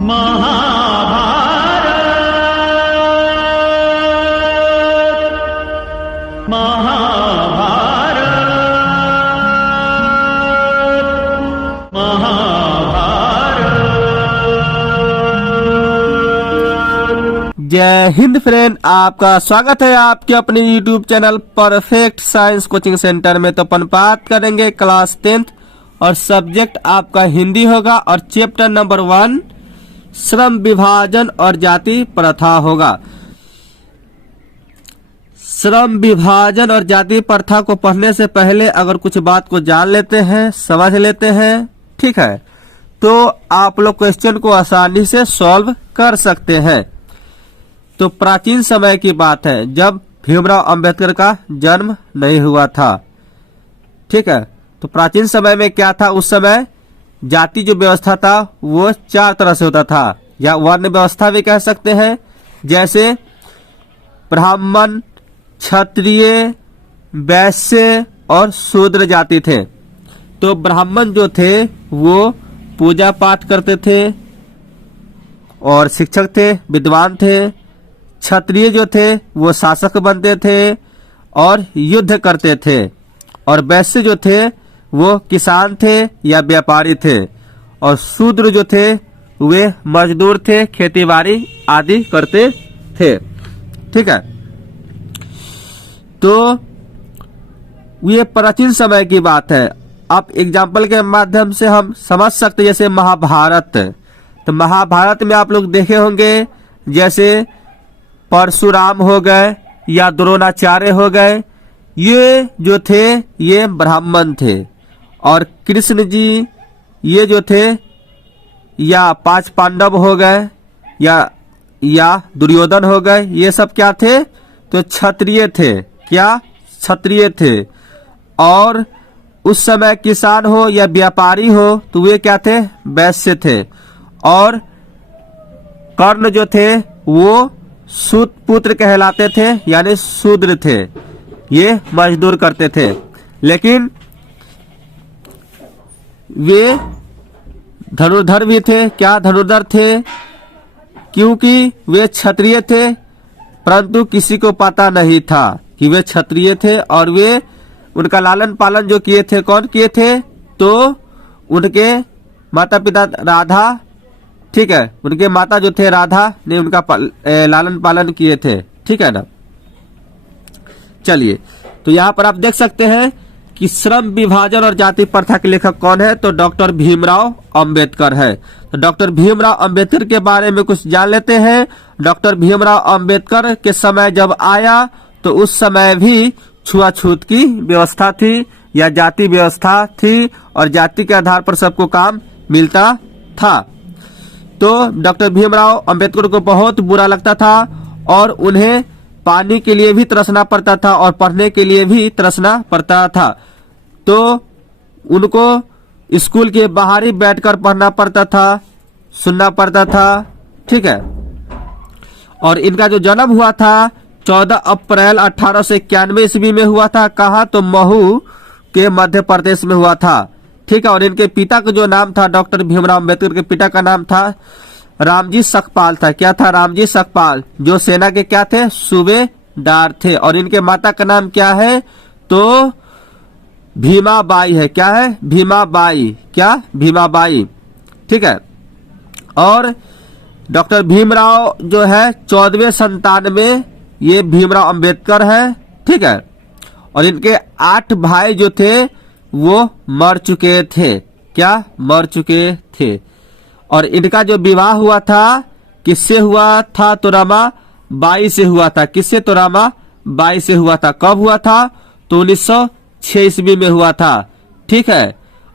महाभारत महाभारत महाभारत। जय हिंद फ्रेंड, आपका स्वागत है आपके अपने YouTube channel perfect science coaching centre में। तो अपन बात करेंगे क्लास 10th और सब्जेक्ट आपका हिंदी होगा और चैप्टर नंबर 1 श्रम विभाजन और जाति प्रथा होगा। श्रम विभाजन और जाति प्रथा को पढ़ने से पहले अगर कुछ बात को जान लेते हैं, समझ लेते हैं, ठीक है, तो आप लोग क्वेश्चन को आसानी से सॉल्व कर सकते हैं। तो प्राचीन समय की बात है जब भीमराव अंबेडकर का जन्म नहीं हुआ था, ठीक है। तो प्राचीन समय में क्या था, उस समय जाति जो व्यवस्था था वो 4 तरह से होता था, या वर्ण व्यवस्था भी कह सकते हैं। जैसे ब्राह्मण, क्षत्रिय, वैश्य और शूद्र जाति थे। तो ब्राह्मण जो थे वो पूजा पाठ करते थे और शिक्षक थे, विद्वान थे। क्षत्रिय जो थे वो शासक बनते थे और युद्ध करते थे। और वैश्य जो थे वो किसान थे या व्यापारी थे। और शूद्र जो थे वे मजदूर थे, खेतीबाड़ी आदि करते थे, ठीक है। तो ये प्राचीन समय की बात है। अब एग्जाम्पल के माध्यम से हम समझ सकते, जैसे महाभारत। तो महाभारत में आप लोग देखे होंगे, जैसे परशुराम हो गए या द्रोणाचार्य हो गए, ये जो थे ये ब्राह्मण थे। और कृष्ण जी ये जो थे, या 5 पांडव हो गए या दुर्योधन हो गए, ये सब क्या थे, तो क्षत्रिय थे। क्या? क्षत्रिय थे। और उस समय किसान हो या व्यापारी हो तो वे क्या थे, वैश्य थे। और कर्ण जो थे वो सूत पुत्र कहलाते थे, यानी शूद्र थे, ये मजदूर करते थे। लेकिन वे धनुर्धर भी थे। क्या धनुर्धर थे? क्योंकि वे क्षत्रिय थे, परंतु किसी को पता नहीं था कि वे क्षत्रिय थे। और वे उनका लालन पालन जो किए थे, कौन किए थे, तो उनके माता पिता राधा, ठीक है, उनके माता जो थे राधा ने उनका लालन पालन किए थे, ठीक है ना। चलिए, तो यहाँ पर आप देख सकते हैं कि श्रम विभाजन और जाति प्रथा के लेखक कौन है, तो डॉक्टर भीमराव अंबेडकर है। तो डॉक्टर भीमराव अंबेडकर के बारे में कुछ जान लेते हैं। डॉक्टर भीमराव अंबेडकर के समय जब आया तो उस समय भी छुआछूत की व्यवस्था थी या जाति व्यवस्था थी, और जाति के आधार पर सबको काम मिलता था। तो डॉक्टर भीमराव अंबेडकर को बहुत बुरा लगता था और उन्हें पानी के लिए भी तरसना पड़ता था और पढ़ने के लिए भी तरसना पड़ता था। तो उनको स्कूल के बाहर ही बैठकर पढ़ना पड़ता था, सुनना पड़ता था, ठीक है। और इनका जो जन्म हुआ था 14 अप्रैल 1891 ईस्वी में हुआ था। कहाँ? तो महू के मध्य प्रदेश में हुआ था, ठीक है। और इनके पिता का जो नाम था, डॉक्टर भीमराव अंबेडकर के पिता का नाम था रामजी सकपाल था। क्या था? रामजी सकपाल, जो सेना के क्या थे, सूबेदार थे। और इनके माता का नाम क्या है, तो भीमाबाई है। क्या है? भीमाबाई। क्या? भीमाबाई, ठीक है। और डॉक्टर भीमराव जो है 14वें संतान में ये भीमराव अंबेडकर है, ठीक है। और इनके 8 भाई जो थे वो मर चुके थे। क्या? मर चुके थे। और इनका जो विवाह हुआ था किससे हुआ था, तो रमाबाई से हुआ था। किससे? तो रमाबाई से हुआ था। कब हुआ था? तो 1906 ईस्वी में हुआ था, ठीक है।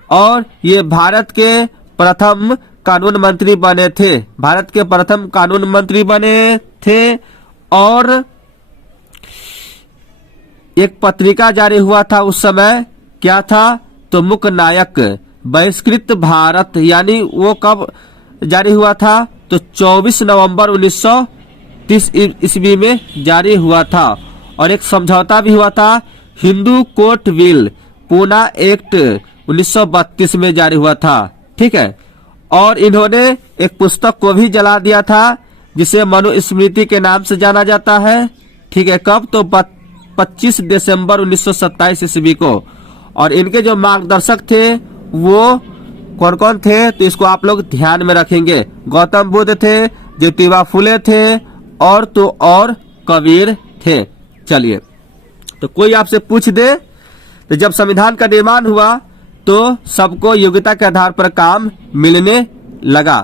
और ये भारत के प्रथम कानून मंत्री बने थे। भारत के प्रथम कानून मंत्री बने थे। और एक पत्रिका जारी हुआ था उस समय, क्या था, तो मुक नायक बहिष्कृत भारत, यानी वो कब जारी हुआ था, तो 24 नवंबर 1930 ईस्वी में जारी हुआ था। और एक समझौता भी हुआ था, Hindu court bill Poona act 1932 में जारी हुआ था, ठीक है। और इन्होंने एक पुस्तक को भी जला दिया था जिसे मनुस्मृति के नाम से जाना जाता है। ठीक है, कब? तो 25 दिसंबर 1927 ईस्वी को। और इनके जो मार्गदर्शक थे वो कौन कौन थे, तो इसको आप लोग ध्यान में रखेंगे। गौतम बुद्ध थे, ज्योतिबा फुले थे, और तो और कबीर थे। चलिए, तो कोई आपसे पूछ दे तो जब संविधान का निर्माण हुआ तो सबको योग्यता के आधार पर काम मिलने लगा।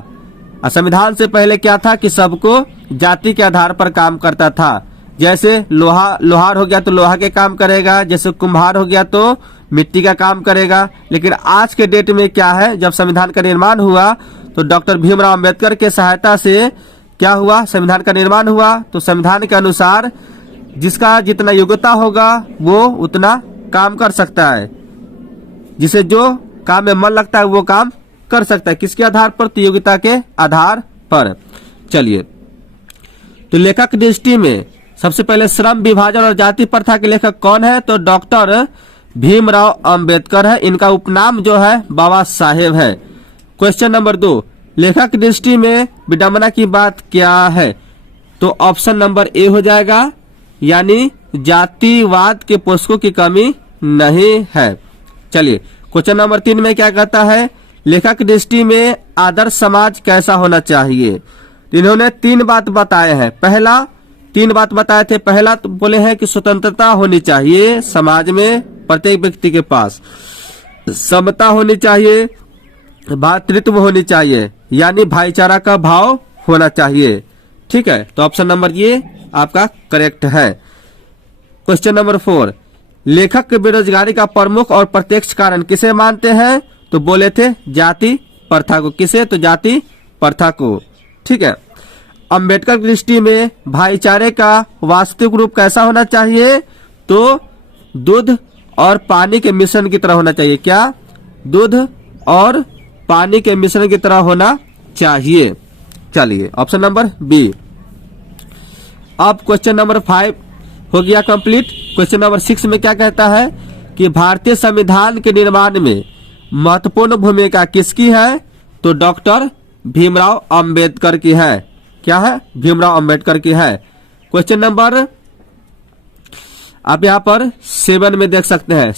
और संविधान से पहले क्या था कि सबको जाति के आधार पर काम करता था। जैसे लोहार हो गया तो लोहा के काम करेगा, जैसे कुम्हार हो गया तो मिट्टी का काम करेगा। लेकिन आज के डेट में क्या है, जब संविधान का निर्माण हुआ तो डॉक्टर भीमराव अंबेडकर के सहायता से क्या हुआ, संविधान का निर्माण हुआ। तो संविधान के अनुसार जिसका जितना योग्यता होगा वो उतना काम कर सकता है, जिसे जो काम में मन लगता है वो काम कर सकता है। किसके आधार पर? तो योग्यता के आधार पर। चलिए, तो लेखक की दृष्टि में सबसे पहले श्रम विभाजन और जाति प्रथा के लेखक कौन है, तो डॉक्टर भीमराव अंबेडकर है। इनका उपनाम जो है बाबा साहेब है। क्वेश्चन नंबर 2, लेखक की दृष्टि में विडंबना की बात क्या है, तो ऑप्शन नंबर ए हो जाएगा, यानी जातिवाद के पुस्तकों की कमी नहीं है। चलिए, क्वेश्चन नंबर 3 में क्या कहता है, लेखक की दृष्टि में आदर्श समाज कैसा होना चाहिए। इन्होंने 3 बात बताए हैं। पहला तो बोले हैं कि स्वतंत्रता होनी चाहिए समाज में, प्रत्येक व्यक्ति के पास समता होनी चाहिए, भातृत्व होनी चाहिए, यानी भाईचारा का भाव होना चाहिए। ठीक है, तो ऑप्शन नंबर ये आपका करेक्ट है। क्वेश्चन नंबर 4, लेखक बेरोजगारी का प्रमुख और प्रत्यक्ष कारण किसे मानते हैं, तो बोले थे जाति प्रथा को। किसे? तो जाति प्रथा को। ठीक है, अंबेडकर की दृष्टि में भाईचारे का वास्तविक रूप कैसा होना चाहिए, तो दूध और पानी के मिश्रण की तरह होना चाहिए। क्या? दूध और पानी के मिश्रण की तरह होना चाहिए। चलिए, ऑप्शन नंबर बी। अब क्वेश्चन नंबर 5 हो गया कंप्लीट। क्वेश्चन नंबर 6 में क्या कहता है कि भारतीय संविधान के निर्माण में महत्वपूर्ण भूमिका किसकी है, तो डॉक्टर भीमराव अंबेडकर की है। क्या है? भीमराव अंबेडकर की है। क्वेश्चन नंबर आप यहाँ पर 7 में देख सकते हैं,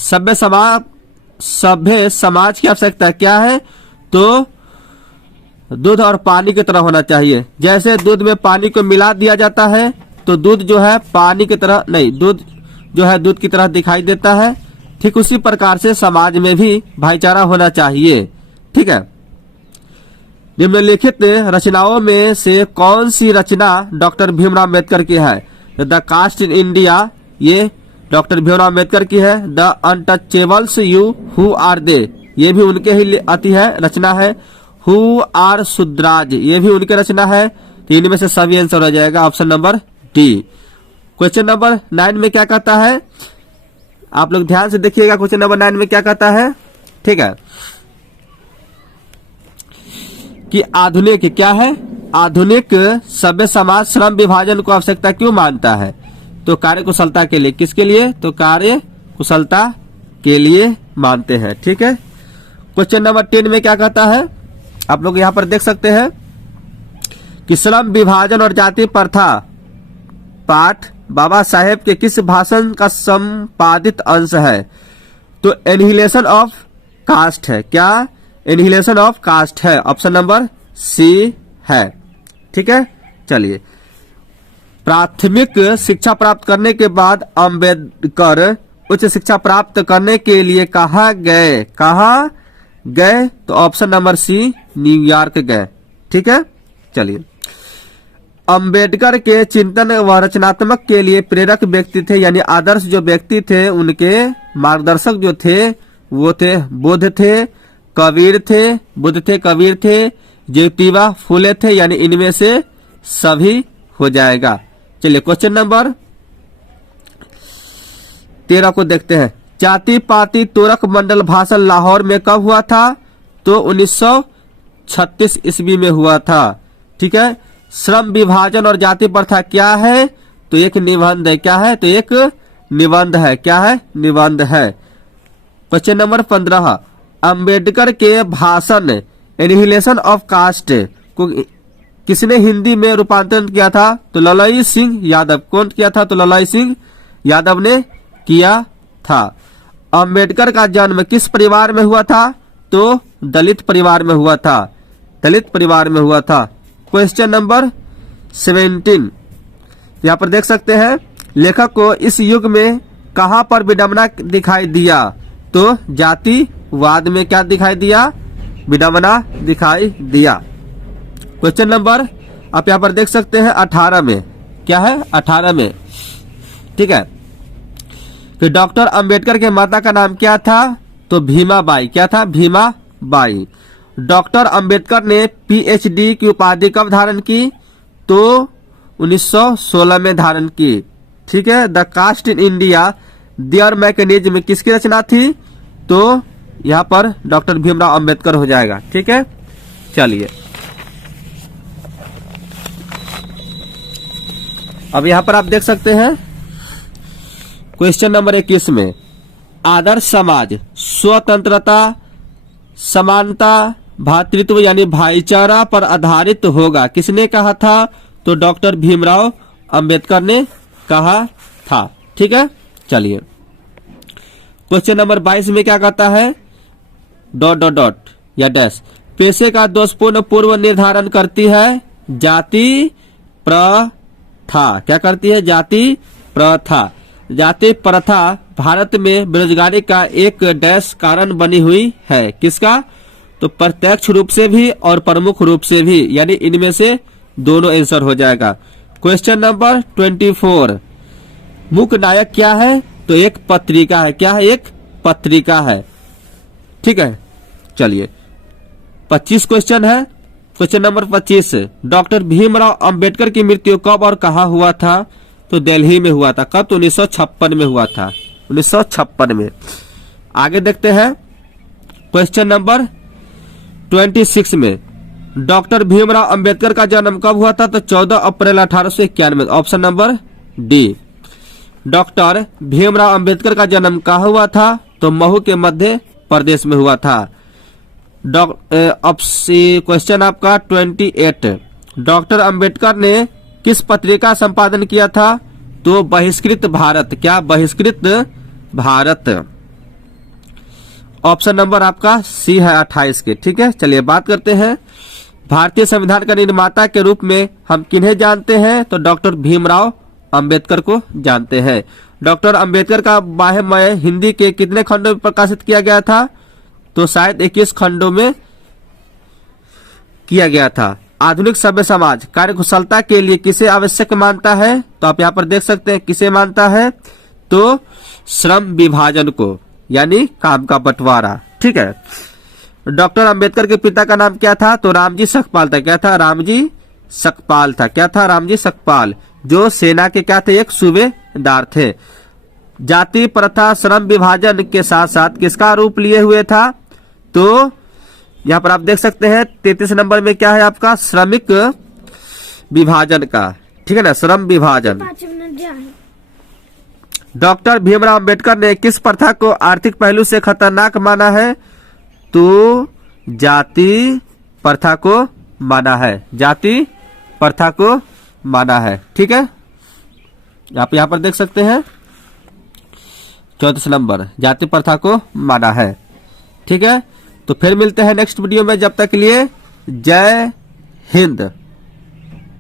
सभ्य समाज की आवश्यकता क्या है, तो दूध और पानी की तरह होना चाहिए। जैसे दूध में पानी को मिला दिया जाता है तो दूध जो है पानी की तरह नहीं, दूध जो है दूध की तरह दिखाई देता है। ठीक उसी प्रकार से समाज में भी भाईचारा होना चाहिए। ठीक है, निम्नलिखित रचनाओं में से कौन सी रचना डॉक्टर भीमराव अंबेडकर की है, द कास्ट इन इंडिया ये डॉक्टर भीमराव अंबेडकर की है। The untouchables you who are they ये भी उनके ही अति है रचना है। हु आर सुद्राज ये भी उनकी रचना है। तो इनमें से सभी आंसर हो जाएगा option number D. Question number 9 में क्या कहता है, आप लोग ध्यान से देखिएगा। क्वेश्चन नंबर 9 में क्या कहता है, ठीक है, कि आधुनिक क्या है, आधुनिक सभ्य समाज श्रम विभाजन को आवश्यकता क्यों मानता है, तो कार्य कुशलता के लिए। किसके लिए, तो कार्य कुशलता के लिए मानते हैं। ठीक है, क्वेश्चन नंबर 10 में क्या कहता है, आप लोग यहाँ पर देख सकते हैं कि श्रम विभाजन और जाति प्रथा पाठ बाबा साहेब के किस भाषण का संपादित अंश है, तो एनिहिलेशन ऑफ कास्ट है। क्या, एनिहिलेशन ऑफ कास्ट है, ऑप्शन नंबर सी है। ठीक है, चलिए, प्राथमिक शिक्षा प्राप्त करने के बाद अंबेडकर उच्च शिक्षा प्राप्त करने के लिए कहाँ गए, तो ऑप्शन नंबर सी न्यूयॉर्क गए। ठीक है, चलिए, अंबेडकर के चिंतन व रचनात्मक के लिए प्रेरक व्यक्ति थे, यानी आदर्श जो व्यक्ति थे उनके मार्गदर्शक जो थे वो थे बुद्ध थे, कबीर थे, ज्योतिबा फुले थे, यानी इनमें से सभी हो जाएगा। चलिए, क्वेश्चन नंबर 13 को देखते हैं। जाति पाति तोरक मंडल भाषण लाहौर में कब हुआ था, तो 1936 ईस्वी में हुआ था। ठीक है, श्रम विभाजन और जाति प्रथा क्या है, तो एक निबंध है। क्या है, तो एक निबंध है। क्या है, निबंध है। क्वेश्चन नंबर 15, अंबेडकर के भाषण एनिहिलेशन ऑफ कास्ट को किसने हिंदी में रूपांतरण किया था? तो ललाई सिंह यादव। कौन किया था? तो ललाई सिंह यादव ने किया था। अंबेडकर का जन्म किस परिवार में हुआ था? तो दलित परिवार में हुआ था। दलित परिवार में हुआ था। क्वेश्चन नंबर 17 यहाँ पर देख सकते हैं, लेखक को इस युग में कहां पर विडंबना दिखाई दिया? तो जातिवाद में क्या दिखाई दिया? विडंबना दिखाई दिया। क्वेश्चन नंबर आप यहाँ पर देख सकते हैं 18 में, क्या है 18 में, ठीक है, कि डॉक्टर अंबेडकर के माता का नाम क्या था? तो भीमाबाई। क्या था? भीमाबाई। डॉक्टर अंबेडकर ने पीएचडी की उपाधि कब धारण की? तो 1916 में धारण की। ठीक है। The caste in India their mechanism किसकी रचना थी? तो यहाँ पर डॉक्टर भीमराव अंबेडकर हो जाएगा। ठीक है, चलिए अब यहाँ पर आप देख सकते हैं क्वेश्चन नंबर 21 में, आदर्श समाज स्वतंत्रता, समानता, भातृत्व यानी भाईचारा पर आधारित होगा, किसने कहा था? तो डॉक्टर भीमराव अंबेडकर ने कहा था। ठीक है, चलिए क्वेश्चन नंबर 22 में क्या कहता है? डॉट डॉट डॉट या डैश, पेशे का दोषपूर्ण पूर्व निर्धारण करती है जाति प्रथा। क्या करती है? जाति प्रथा। जाति प्रथा भारत में बेरोजगारी का एक डैश कारण बनी हुई है, किसका? तो प्रत्यक्ष रूप से भी और प्रमुख रूप से भी, यानी इनमें से दोनों आंसर हो जाएगा। क्वेश्चन नंबर 24, मुख्य नायक क्या है? तो एक पत्रिका है। क्या है? एक पत्रिका है। ठीक है, चलिए 25 क्वेश्चन है। Question number 25, doctor Bhimrao Ambedkar की मृत्यु कब और कहाँ हुआ था? तो दिल्ली में हुआ था। कब? तो 1956 में हुआ था। 1956 में। आगे देखते हैं क्वेश्चन नंबर 26 में, डॉक्टर भीमराव अंबेडकर का जन्म कब हुआ था? तो 14 अप्रैल 1891। Option number D. Doctor Bhimrao Ambedkar का जन्म कहाँ हुआ था? तो महू के मध्य प्रदेश में हुआ था। क्वेश्चन आपका 28, डॉक्टर अंबेडकर ने किस पत्रिका संपादन किया था? तो बहिष्कृत भारत। क्या? बहिष्कृत भारत। ऑप्शन नंबर आपका सी है 28 के। ठीक है, चलिए बात करते हैं भारतीय संविधान का निर्माता के रूप में हम किन्हें जानते हैं? तो डॉक्टर भीमराव अंबेडकर को जानते हैं। डॉक्टर अंबेडकर का वाङ्मय हिंदी के कितने खंडों में प्रकाशित किया गया था? तो शायद 21 खंडों में किया गया था। आधुनिक सभ्य समाज कार्यकुशलता के लिए किसे आवश्यक मानता है? तो आप यहाँ पर देख सकते हैं किसे मानता है? तो श्रम विभाजन को, यानी काम का बंटवारा। ठीक है। डॉक्टर अंबेडकर के पिता का नाम क्या था? तो रामजी सकपाल था। क्या था? रामजी सकपाल था। क्या था? रामजी सकपाल, जो सेना के क्या थे? एक सूबेदार थे। जाति प्रथा श्रम विभाजन के साथ साथ किसका रूप लिए हुए था? तो यहाँ पर आप देख सकते हैं 33 नंबर में क्या है आपका? श्रमिक विभाजन का। ठीक है ना, श्रम विभाजन। डॉक्टर भीमराव अंबेडकर ने किस प्रथा को आर्थिक पहलू से खतरनाक माना है? तो जाति प्रथा को माना है। जाति प्रथा को माना है। ठीक है, आप यहाँ पर देख सकते हैं 34 नंबर, जाति प्रथा को माना है। ठीक है, तो फिर मिलते हैं नेक्स्ट वीडियो में। जब तक के लिए जय हिंद।